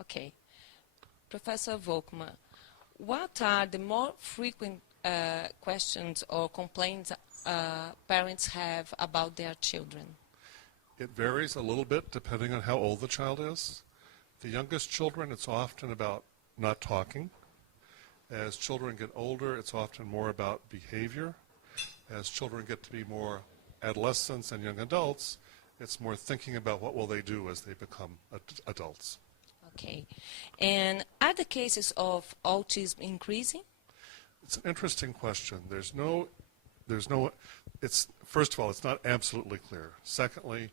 Okay. Professor Volkmar, what are the more frequent questions or complaints parents have about their children? It varies a little bit depending on how old the child is. The youngest children, it's often about not talking. As children get older, it's often more about behavior. As children get to be more adolescents and young adults, it's more thinking about what will they do as they become adults. Okay. And are the cases of autism increasing? It's an interesting question. First of all, it's not absolutely clear. Secondly,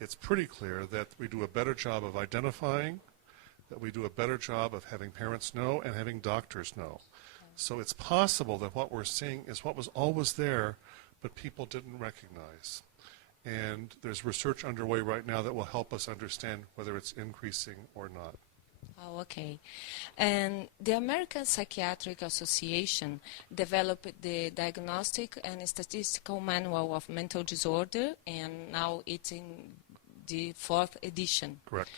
it's pretty clear that we do a better job of identifying, that we do a better job of having parents know and having doctors know. So it's possible that what we're seeing is what was always there, but people didn't recognize. And there's research underway right now that will help us understand whether it's increasing or not. Oh, okay. And the American Psychiatric Association developed the Diagnostic and Statistical Manual of Mental Disorder, and now it's in the 4th edition. Correct.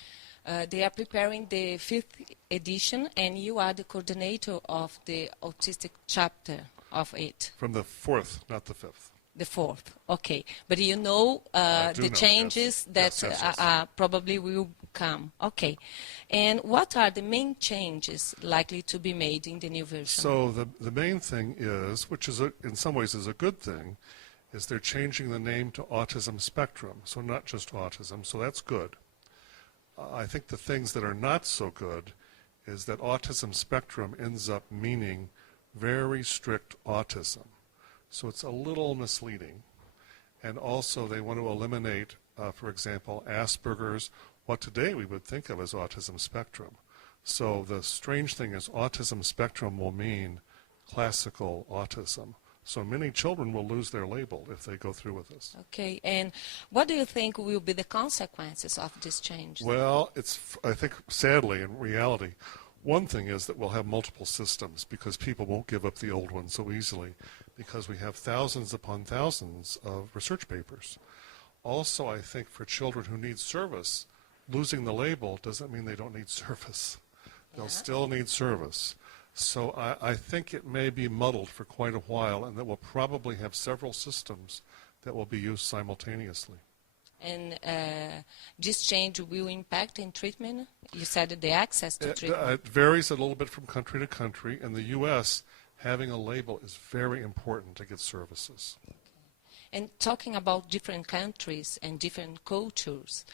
They are preparing the 5th edition, and you are the coordinator of the Autistic chapter of it. From the 4th, not the 5th. The 4th, okay. But you know the changes that probably will come. Okay. And what are the main changes likely to be made in the new version? So the main thing is, which is in some ways is a good thing, is they're changing the name to autism spectrum, so not just autism, so that's good. I think the things that are not so good is that autism spectrum ends up meaning very strict autism. So it's a little misleading. And also they want to eliminate, for example, Asperger's, what today we would think of as autism spectrum. So the strange thing is autism spectrum will mean classical autism. So many children will lose their label if they go through with this. Okay, and what do you think will be the consequences of this change? Well, I think sadly in reality, one thing is that we'll have multiple systems because people won't give up the old one so easily because we have thousands upon thousands of research papers. Also, I think for children who need service, losing the label doesn't mean they don't need service. They'll still need service. So I think it may be muddled for quite a while, and that we'll probably have several systems that will be used simultaneously. And this change will impact in treatment? You said the access to treatment. It varies a little bit from country to country. In the U.S., having a label is very important to get services. Okay. And talking about different countries and different cultures,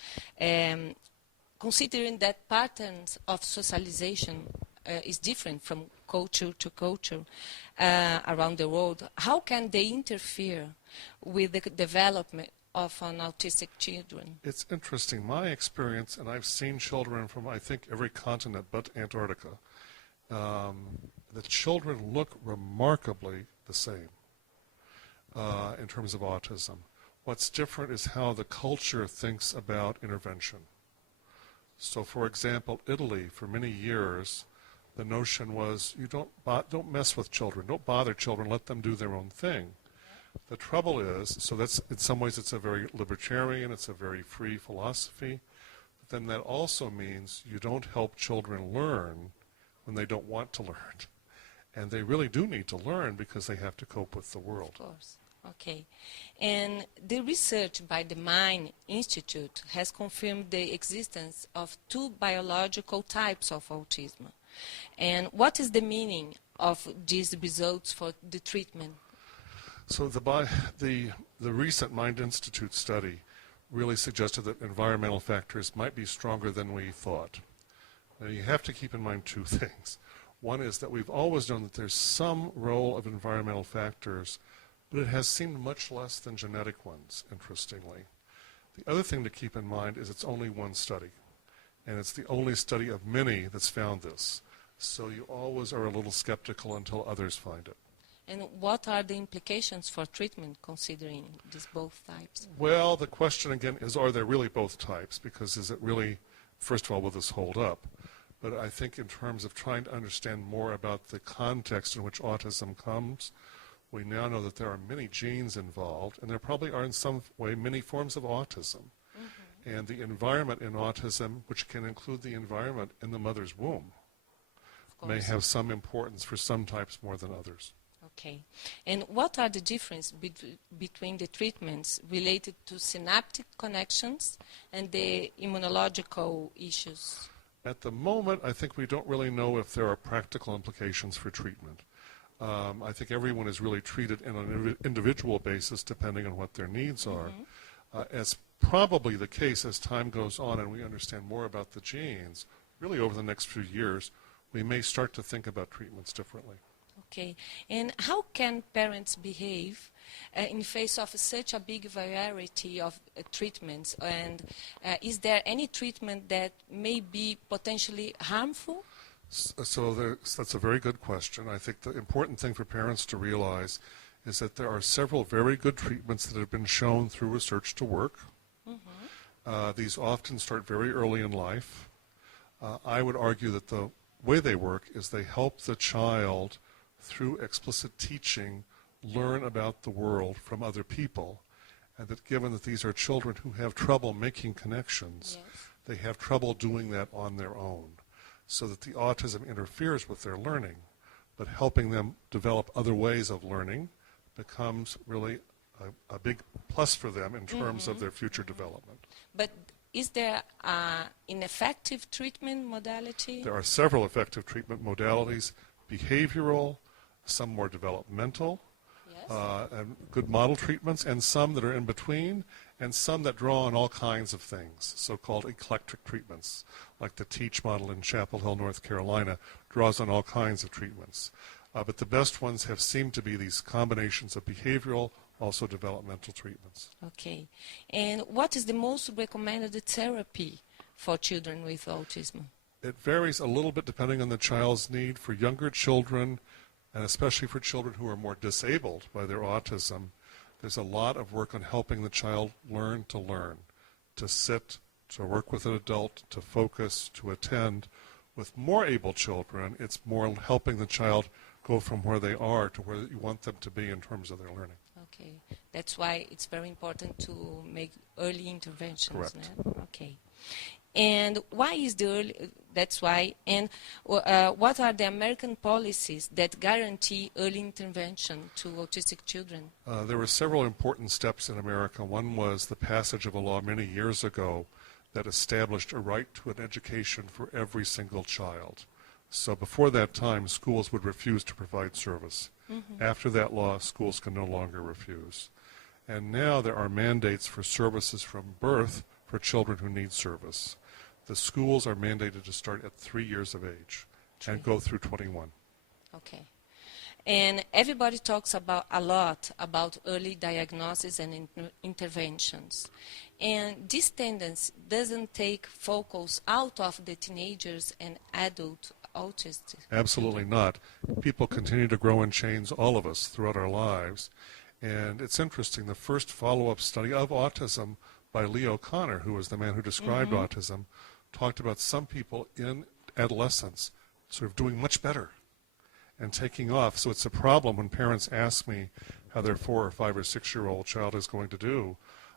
considering that patterns of socialization is different from culture to culture around the world, how can they interfere with the development of an autistic children? It's interesting. My experience, and I've seen children from, I think, every continent but Antarctica, the children look remarkably the same in terms of autism. What's different is how the culture thinks about intervention. So, for example, Italy, for many years, the notion was you don't mess with children, don't bother children, let them do their own thing. The trouble is, so that's in some ways it's a very libertarian, it's a very free philosophy, but then that also means you don't help children learn when they don't want to learn. And they really do need to learn because they have to cope with the world. Of course. Okay. And the research by the Mind Institute has confirmed the existence of 2 biological types of autism. And what is the meaning of these results for the treatment? So the recent Mind Institute study really suggested that environmental factors might be stronger than we thought. Now you have to keep in mind 2 things. One is that we've always known that there's some role of environmental factors, but it has seemed much less than genetic ones, interestingly. The other thing to keep in mind is it's only one study, and it's the only study of many that's found this. So you always are a little skeptical until others find it. And what are the implications for treatment considering these both types? Well, the question again is, are there really both types? Because is it really, first of all, will this hold up? But I think in terms of trying to understand more about the context in which autism comes, we now know that there are many genes involved, and there probably are in some way many forms of autism. And the environment in autism, which can include the environment in the mother's womb, may have some importance for some types more than others. Okay. And what are the differences between the treatments related to synaptic connections and the immunological issues? At the moment, I think we don't really know if there are practical implications for treatment. I think everyone is really treated on an individual basis depending on what their needs are. As probably the case as time goes on and we understand more about the genes, really over the next few years, we may start to think about treatments differently. Okay. And how can parents behave in face of such a big variety of treatments? And is there any treatment that may be potentially harmful? So that's a very good question. I think the important thing for parents to realize is that there are several very good treatments that have been shown through research to work. These often start very early in life. I would argue that the way they work is they help the child, through explicit teaching, learn about the world from other people, and that given that these are children who have trouble making connections, they have trouble doing that on their own, so that the autism interferes with their learning, but helping them develop other ways of learning becomes really a big plus for them in terms of their future development. But is there an effective treatment modality? There are several effective treatment modalities, behavioral, some more developmental, and good model treatments, and some that are in between, and some that draw on all kinds of things, so-called eclectic treatments, like the TEACH model in Chapel Hill, North Carolina, draws on all kinds of treatments. But the best ones have seemed to be these combinations of behavioral, also developmental treatments. Okay. And what is the most recommended therapy for children with autism? It varies a little bit depending on the child's need. For younger children, and especially for children who are more disabled by their autism, there's a lot of work on helping the child learn, to sit, to work with an adult, to focus, to attend. With more able children, it's more helping the child go from where they are to where you want them to be in terms of their learning. Okay. That's why it's very important to make early interventions. Correct. Okay. And why is the early, that's why, and what are the American policies that guarantee early intervention to autistic children? There were several important steps in America. One was the passage of a law many years ago that established a right to an education for every single child. So before that time, schools would refuse to provide service. After that law, schools can no longer refuse. And now there are mandates for services from birth for children who need service. The schools are mandated to start at 3 years of age and go through 21. Okay. And everybody talks a lot about early diagnosis and interventions. And this tendency doesn't take focus out of the teenagers and adult autists. Absolutely not. People continue to grow in chains, all of us, throughout our lives. And it's interesting, the first follow-up study of autism by Lee O'Connor, who was the man who described autism, talked about some people in adolescence sort of doing much better and taking off. So it's a problem when parents ask me how their 4 or 5 or 6-year-old child is going to do.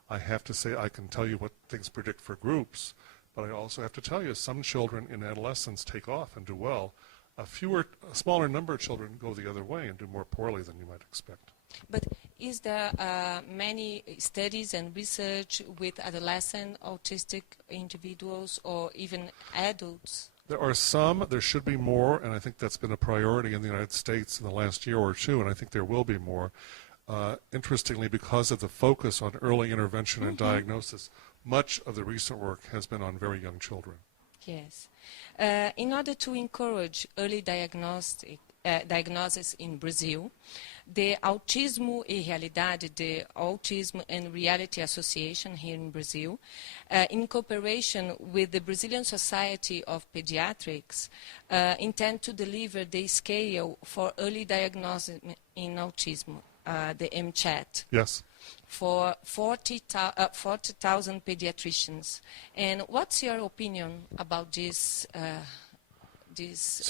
I have to say I can tell you what things predict for groups, but I also have to tell you some children in adolescence take off and do well. A smaller number of children go the other way and do more poorly than you might expect. But is there many studies and research with adolescent autistic individuals or even adults? There are some. There should be more, and I think that's been a priority in the United States in the last year or two, and I think there will be more. Interestingly, because of the focus on early intervention and diagnosis, much of the recent work has been on very young children. Yes. In order to encourage early diagnosis in Brazil, the Autismo e Realidade, the Autism and Reality Association here in Brazil, in cooperation with the Brazilian Society of Pediatrics, intend to deliver the scale for early diagnosis in autism, the MCHAT. Yes. For 40,000 pediatricians. And what's your opinion about this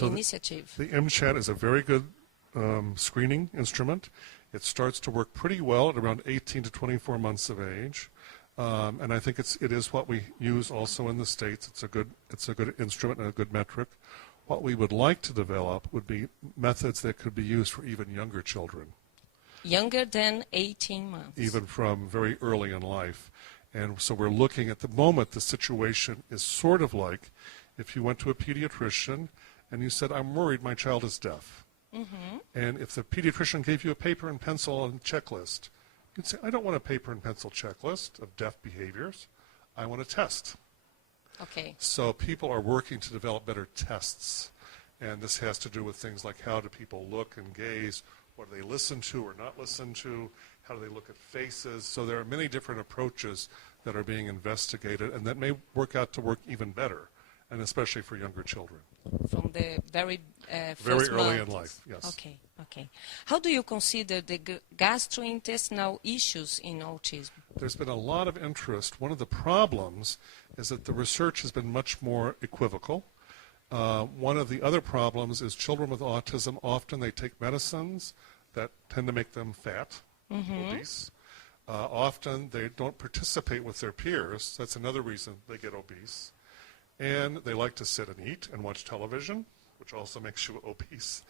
initiative? The MCHAT is a very good screening instrument. It starts to work pretty well at around 18 to 24 months of age. And I think it is what we use also in the States. It's a good instrument and a good metric. What we would like to develop would be methods that could be used for even younger children. Younger than 18 months. Even from very early in life. And so we're looking at the moment, the situation is sort of like if you went to a pediatrician and you said, I'm worried my child is deaf. Mm-hmm. And if the pediatrician gave you a paper and pencil and checklist, you'd say, I don't want a paper and pencil checklist of deaf behaviors. I want a test. Okay. So people are working to develop better tests. And this has to do with things like how do people look and gaze, what do they listen to or not listen to, how do they look at faces. So there are many different approaches that are being investigated and that may work out to work even better, and especially for younger children. From the very Very first early months. in life, yes. Okay, okay. How do you consider the gastrointestinal issues in autism? There's been a lot of interest. One of the problems is that the research has been much more equivocal. One of the other problems is children with autism, often they take medicines that tend to make them fat, obese. Often they don't participate with their peers. That's another reason they get obese. And they like to sit and eat and watch television, which also makes you obese.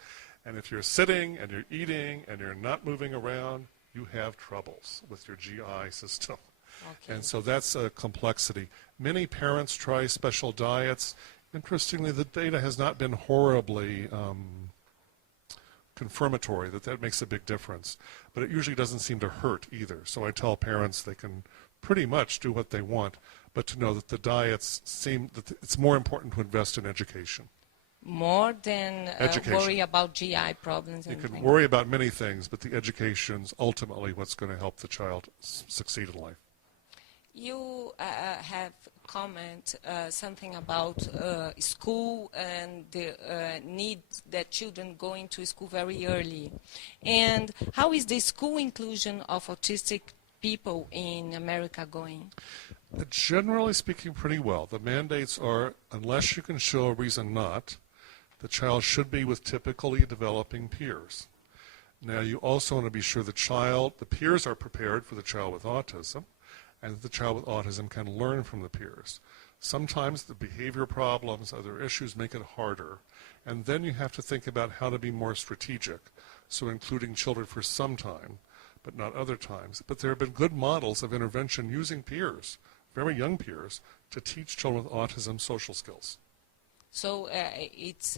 And if you're sitting and you're eating and you're not moving around, you have troubles with your GI system. Okay. And so that's a complexity. Many parents try special diets. Interestingly, the data has not been horribly confirmatory that makes a big difference. But it usually doesn't seem to hurt either. So I tell parents they can pretty much do what they want, but to know that the diets seem that it's more important to invest in education. More than worry about GI problems. You can worry about many things, but the education's ultimately what's going to help the child succeed in life. You have comment something about school and the need that children going to school very early. And how is the school inclusion of autistic people in America going? Generally speaking, pretty well. The mandates are, unless you can show a reason not, the child should be with typically developing peers. Now, you also want to be sure the peers are prepared for the child with autism, and that the child with autism can learn from the peers. Sometimes the behavior problems, other issues make it harder, and then you have to think about how to be more strategic, so including children for some time, but not other times. But there have been good models of intervention using peers, very young peers, to teach children with autism social skills. So it's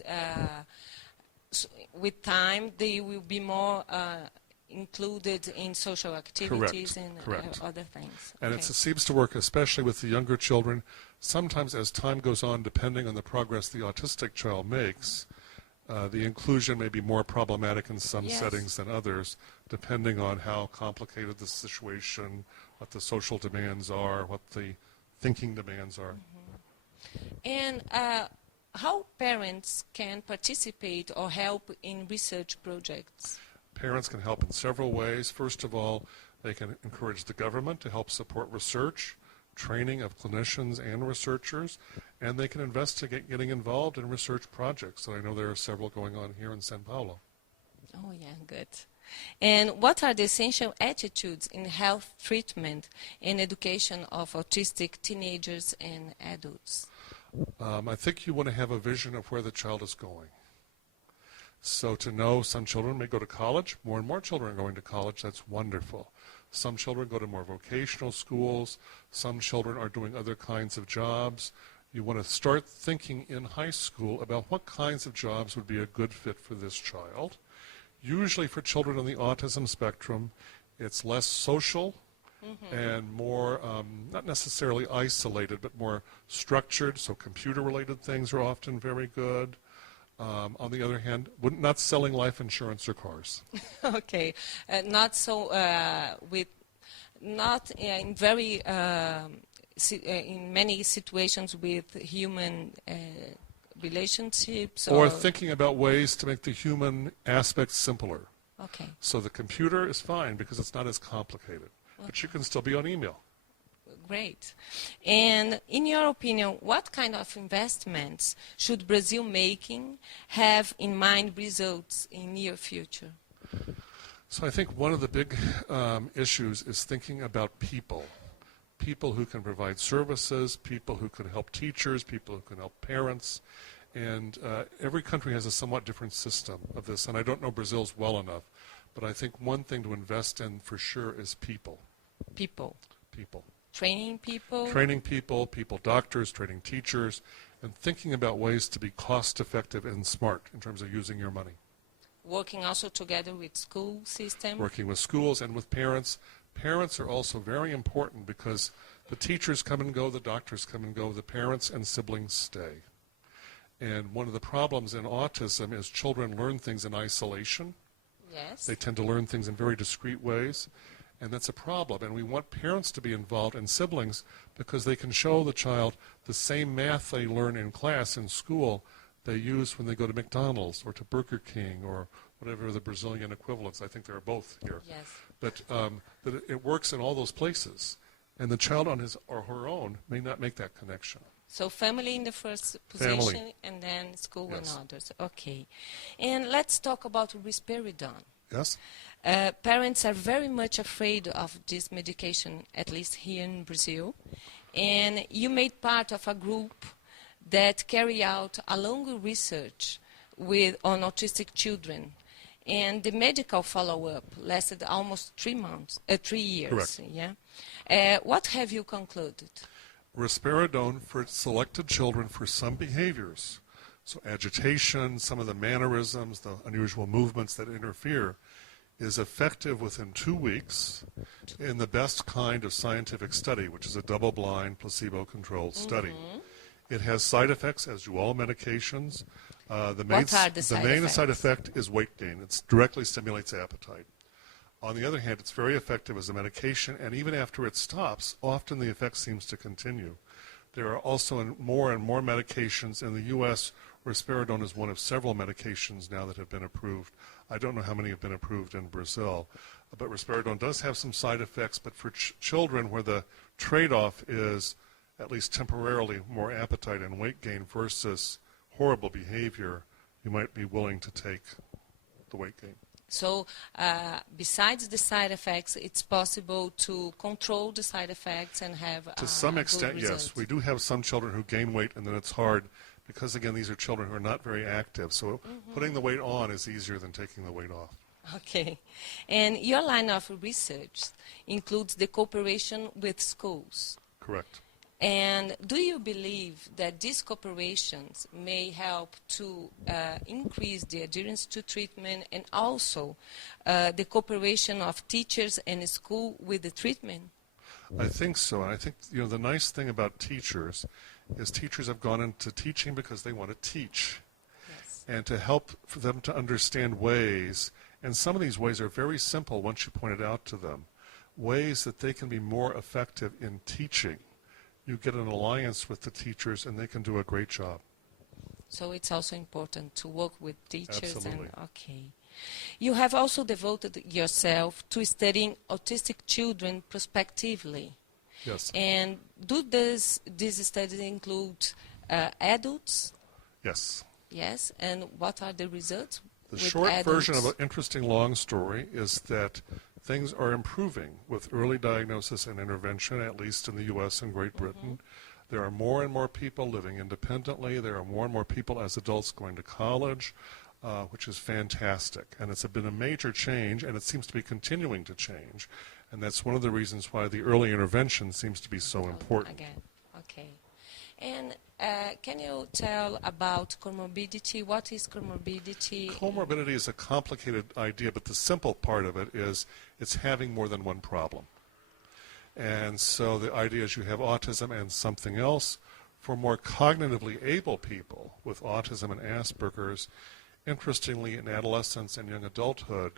with time they will be more included in social activities and other things. And it seems to work especially with the younger children. Sometimes as time goes on, depending on the progress the autistic child makes, the inclusion may be more problematic in some settings than others, depending on how complicated the situation, what the social demands are, what the thinking demands are. And how parents can participate or help in research projects? Parents can help in several ways. First of all, they can encourage the government to help support research, training of clinicians and researchers, and they can investigate getting involved in research projects. And I know there are several going on here in São Paulo. Oh, yeah, good. And what are the essential attitudes in health treatment and education of autistic teenagers and adults? I think you want to have a vision of where the child is going. So to know some children may go to college, more and more children are going to college, that's wonderful. Some children go to more vocational schools, some children are doing other kinds of jobs. You want to start thinking in high school about what kinds of jobs would be a good fit for this child. Usually for children on the autism spectrum, it's less social and more, not necessarily isolated, but more structured, so computer-related things are often very good. On the other hand, not selling life insurance or cars. Okay, not so not in very in many situations with human relationships. Or thinking about ways to make the human aspect simpler. Okay. So the computer is fine because it's not as complicated, but you can still be on email. Great. And in your opinion, what kind of investments should Brazil making have in mind results in near future? So I think one of the big issues is thinking about people. people who can provide services, people who can help teachers, people who can help parents. And every country has a somewhat different system of this. And I don't know Brazil's well enough, but I think one thing to invest in for sure is people. People. People. Training people. Training people, doctors, training teachers, and thinking about ways to be cost-effective and smart in terms of using your money. Working also together with school system. Working with schools and with parents. Parents are also very important because the teachers come and go, the doctors come and go, the parents and siblings stay. And one of the problems in autism is children learn things in isolation. Yes. They tend to learn things in very discrete ways, and that's a problem. And we want parents to be involved and siblings because they can show the child the same math they learn in class in school they use when they go to McDonald's or to Burger King or whatever the Brazilian equivalents. I think there are both here. Yes. But that it works in all those places, and the child on his or her own may not make that connection. So family in the first position, Family. and then school Yes. and others. Okay. And let's talk about risperidone. Yes? Parents are very much afraid of this medication, at least here in Brazil. And you made part of a group that carry out a long research on autistic children. And the medical follow-up lasted almost 3 years. Correct. Yeah. What have you concluded? Risperidone for selected children for some behaviors, so agitation, some of the mannerisms, the unusual movements that interfere, is effective within 2 weeks in the best kind of scientific study, which is a double-blind, placebo-controlled study. It has side effects, as do all medications. The main side effect is weight gain. It directly stimulates appetite. On the other hand, it's very effective as a medication, and even after it stops, often the effect seems to continue. There are also more and more medications in the U.S. Risperidone is one of several medications now that have been approved. I don't know how many have been approved in Brazil, but risperidone does have some side effects, but for children where the trade-off is at least temporarily more appetite and weight gain versus horrible behavior, you might be willing to take the weight gain. So besides the side effects, it's possible to control the side effects and have to some extent, good yes. results. We do have some children who gain weight, and then it's hard because, again, these are children who are not very active. So putting the weight on is easier than taking the weight off. Okay. And your line of research includes the cooperation with schools. Correct. And do you believe that these cooperations may help to increase the adherence to treatment and also the cooperation of teachers and school with the treatment? I think so. And I think the nice thing about teachers is teachers have gone into teaching because they want to teach. Yes. And to help for them to understand ways, and some of these ways are very simple once you point it out to them, ways that they can be more effective in teaching. You get an alliance with the teachers, and they can do a great job. So it's also important to work with teachers. Absolutely. Okay. You have also devoted yourself to studying autistic children prospectively. Yes. And do these studies include adults? Yes. Yes. And what are the results? The with short adults? version of an interesting long story is that things are improving with early diagnosis and intervention, at least in the U.S. and Great Britain. There are more and more people living independently. There are more and more people as adults going to college, which is fantastic. And it's been a major change, and it seems to be continuing to change. And that's one of the reasons why the early intervention seems to be so important. Again. Okay. And can you tell about comorbidity? What is comorbidity? Comorbidity is a complicated idea, but the simple part of it is it's having more than one problem. And so the idea is you have autism and something else. For more cognitively able people with autism and Asperger's, interestingly, in adolescence and young adulthood,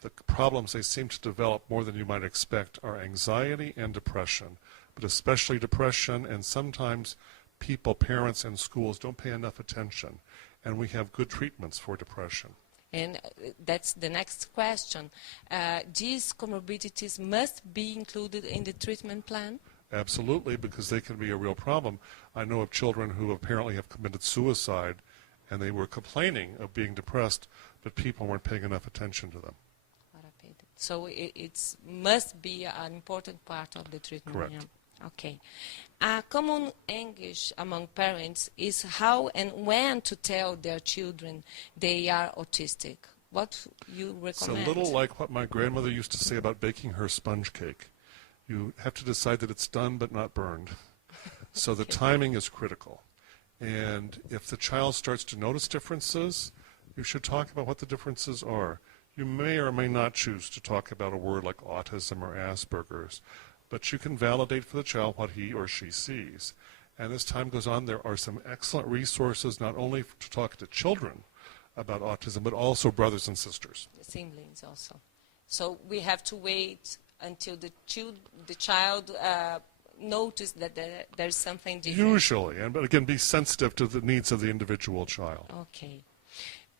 the problems they seem to develop more than you might expect are anxiety and depression, but especially depression, and sometimes people, parents, and schools don't pay enough attention, and we have good treatments for depression. And that's the next question. These comorbidities must be included in the treatment plan? Absolutely, because they can be a real problem. I know of children who apparently have committed suicide, and they were complaining of being depressed, but people weren't paying enough attention to them. So it must be an important part of the treatment. Correct. Yeah. Okay. A common anguish among parents is how and when to tell their children they are autistic. What you recommend? It's a little like what my grandmother used to say about baking her sponge cake. You have to decide that it's done but not burned. So the timing is critical. And if the child starts to notice differences, you should talk about what the differences are. You may or may not choose to talk about a word like autism or Asperger's, but you can validate for the child what he or she sees. And as time goes on, there are some excellent resources not only to talk to children about autism, but also brothers and sisters. The siblings also. So we have to wait until the child notice that there's something different. Usually, but again, be sensitive to the needs of the individual child. Okay.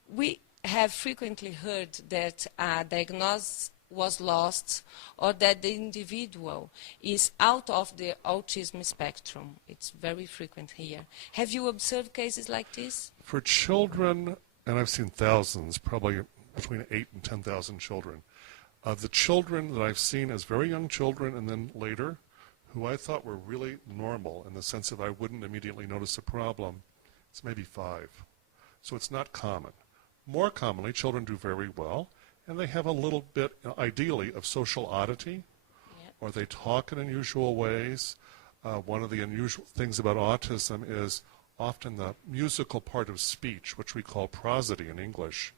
We have frequently heard that a diagnosis was lost or that the individual is out of the autism spectrum. It's very frequent here. Have you observed cases like this? For children, and I've seen thousands, probably between 8,000 and 10,000 children, the children that I've seen as very young children and then later, who I thought were really normal in the sense of I wouldn't immediately notice a problem, it's maybe 5. So it's not common. More commonly, children do very well, and they have a little bit, ideally, of social oddity, or they talk in unusual ways. One of the unusual things about autism is often the musical part of speech, which we call prosody in English,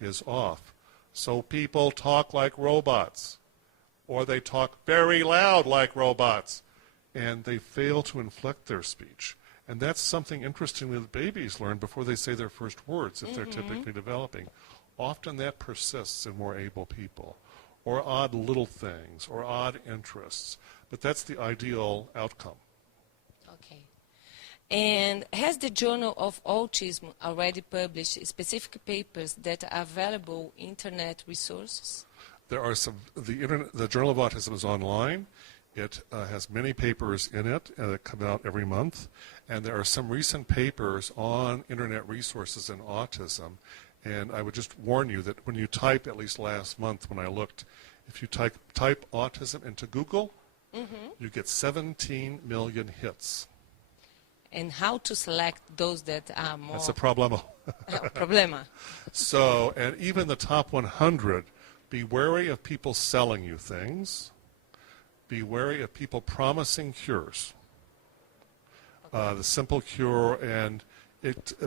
is off. So people talk like robots, or they talk very loud like robots, and they fail to inflect their speech. And that's something interestingly that babies learn before they say their first words, if they're typically developing. Often that persists in more able people, or odd little things, or odd interests. But that's the ideal outcome. Okay. And has the Journal of Autism already published specific papers that are available internet resources? There are some, the Journal of Autism is online. It has many papers in it that come out every month. And there are some recent papers on internet resources in autism. And I would just warn you that when you type, at least last month when I looked, if you type autism into Google, you get 17 million hits. And how to select those that are more... That's a problema. Problema. So, and even the top 100, be wary of people selling you things. Be wary of people promising cures. The simple cure, and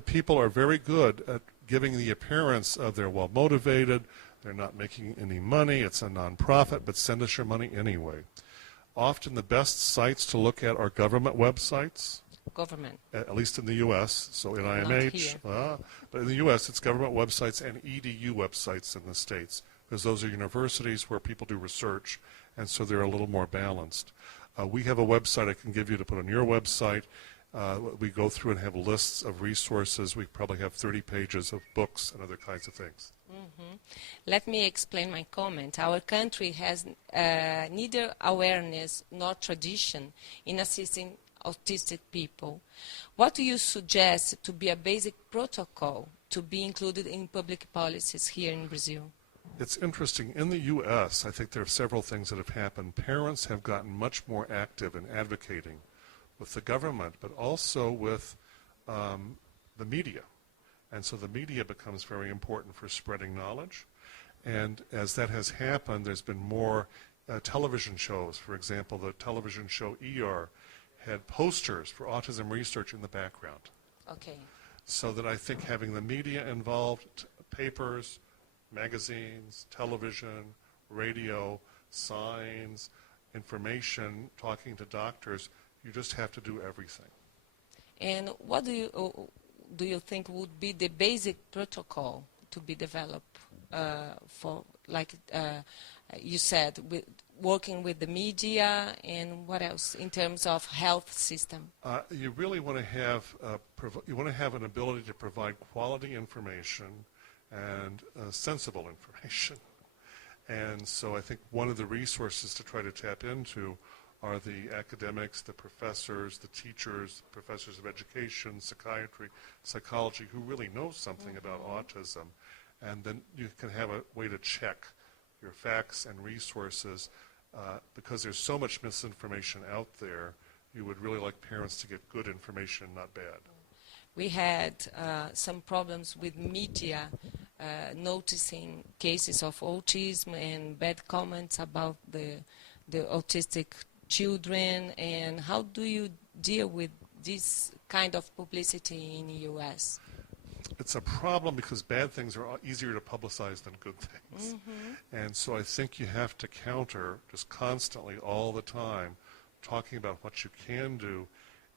people are very good at giving the appearance of they're well motivated, they're not making any money, it's a nonprofit, but send us your money anyway. Often the best sites to look at are government websites. Government. At least in the U.S., so in IMH. But in the U.S., it's government websites and EDU websites in the States, because those are universities where people do research, and so they're a little more balanced. We have a website I can give you to put on your website. We go through and have lists of resources. We probably have 30 pages of books and other kinds of things. Let me explain my comment. Our country has neither awareness nor tradition in assisting autistic people. What do you suggest to be a basic protocol to be included in public policies here in Brazil? It's interesting. In the U.S., I think there are several things that have happened. Parents have gotten much more active in advocating with the government, but also with the media. And so the media becomes very important for spreading knowledge. And as that has happened, there's been more television shows. For example, the television show ER had posters for autism research in the background. Okay. So that I think having the media involved, papers, magazines, television, radio, signs, information, talking to doctors, you just have to do everything. And what do you think would be the basic protocol to be developed for, like you said, working with the media, and what else in terms of health system? You really want to have an ability to provide quality information and sensible information. And so I think one of the resources to try to tap into are the academics, the professors, the teachers, professors of education, psychiatry, psychology, who really know something about autism. And then you can have a way to check your facts and resources because there's so much misinformation out there, you would really like parents to get good information, not bad. We had some problems with media noticing cases of autism and bad comments about the autistic children. And how do you deal with this kind of publicity in the U.S.? It's a problem because bad things are easier to publicize than good things. And so I think you have to counter just constantly all the time talking about what you can do.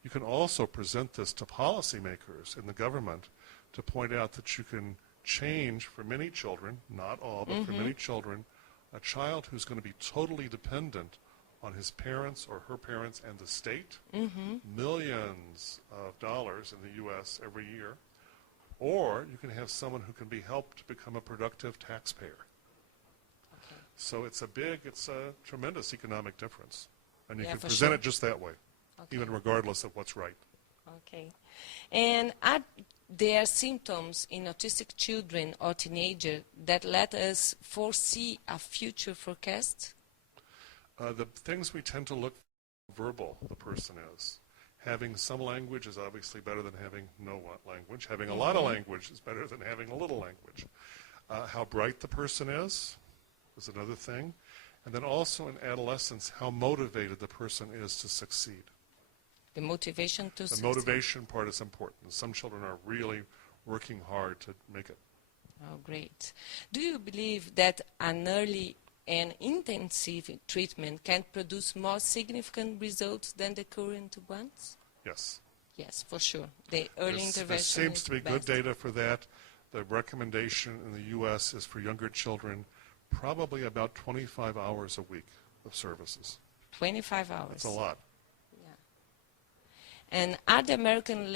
You can also present this to policymakers in the government to point out that you can change for many children, not all, but for many children, a child who's going to be totally dependent on his parents or her parents and the state, millions of dollars in the U.S. every year, or you can have someone who can be helped to become a productive taxpayer. Okay. So it's a tremendous economic difference. And you Yeah, can for present sure. it just that way, even regardless of what's right. Okay. And are there symptoms in autistic children or teenagers that let us foresee a future forecast? The things we tend to look for, verbal the person is. Having some language is obviously better than having no language. Having a lot of language is better than having a little language. How bright the person is another thing. And then also in adolescence, how motivated the person is to succeed. The motivation to The succeed. motivation part is important. Some children are really working hard to make it. Oh, great. Do you believe that an early and intensive treatment can produce more significant results than the current ones? Yes. Yes, for sure. The early intervention There seems is to be the good best. data for that. The recommendation in the U.S. is for younger children probably about 25 hours a week of services. 25 hours. That's a lot. Yeah. And are the American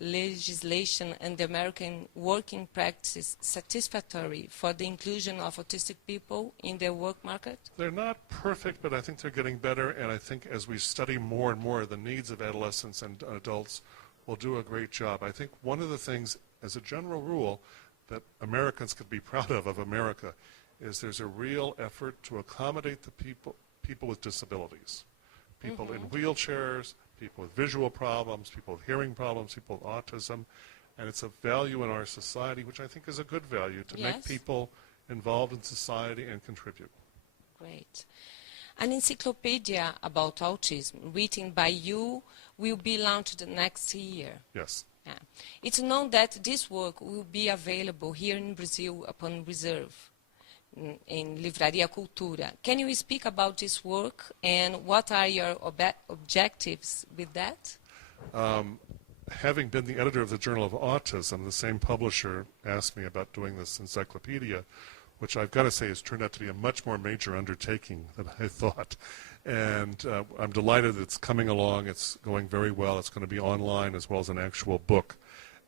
legislation and the American working practice satisfactory for the inclusion of autistic people in the work market? They're not perfect, but I think they're getting better, and I think as we study more and more the needs of adolescents and adults, we'll do a great job. I think one of the things, as a general rule, that Americans could be proud of America is there's a real effort to accommodate the people with disabilities. People in wheelchairs, people with visual problems, people with hearing problems, people with autism. And it's a value in our society, which I think is a good value, to make people involved in society and contribute. Great. An encyclopedia about autism written by you will be launched next year. Yes. Yeah. It's known that this work will be available here in Brazil upon reserve in Livraria Cultura. Can you speak about this work and what are your objectives with that? Having been the editor of the Journal of Autism, the same publisher asked me about doing this encyclopedia, which I've got to say has turned out to be a much more major undertaking than I thought. And I'm delighted that it's coming along. It's going very well. It's going to be online as well as an actual book.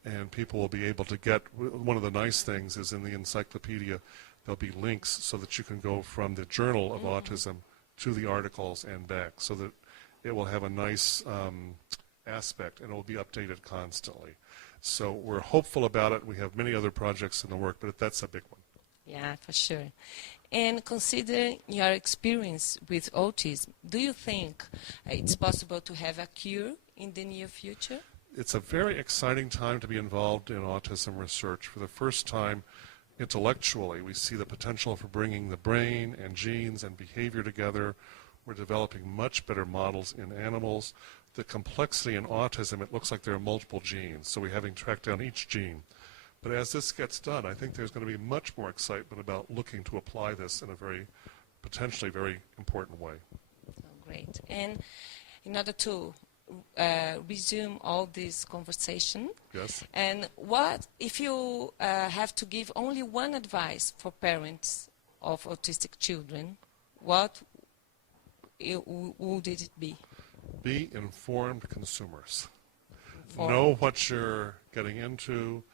And people will be able to get, one of the nice things is in the encyclopedia, there'll be links so that you can go from the Journal of Autism to the articles and back, so that it will have a nice aspect and it will be updated constantly. So we're hopeful about it. We have many other projects in the work, but that's a big one. Yeah, for sure. And considering your experience with autism, do you think it's possible to have a cure in the near future? It's a very exciting time to be involved in autism research. For the first time, intellectually, we see the potential for bringing the brain and genes and behavior together. We're developing much better models in animals. The complexity in autism, it looks like there are multiple genes, so we're having tracked down each gene. But as this gets done, I think there's going to be much more excitement about looking to apply this in a potentially very important way. Oh, great. And in order to resume all this conversation, yes. And what if you have to give only one advice for parents of autistic children, what would it be? Be informed consumers. Know what you're getting into.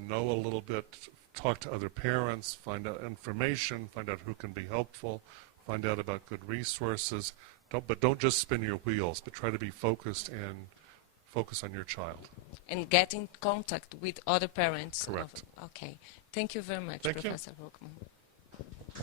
Know a little bit, talk to other parents, find out information, find out who can be helpful, find out about good resources. But don't just spin your wheels, but try to be focused and focus on your child. And get in contact with other parents. Correct. Okay. Thank you very much, Thank you. Professor Volkmar.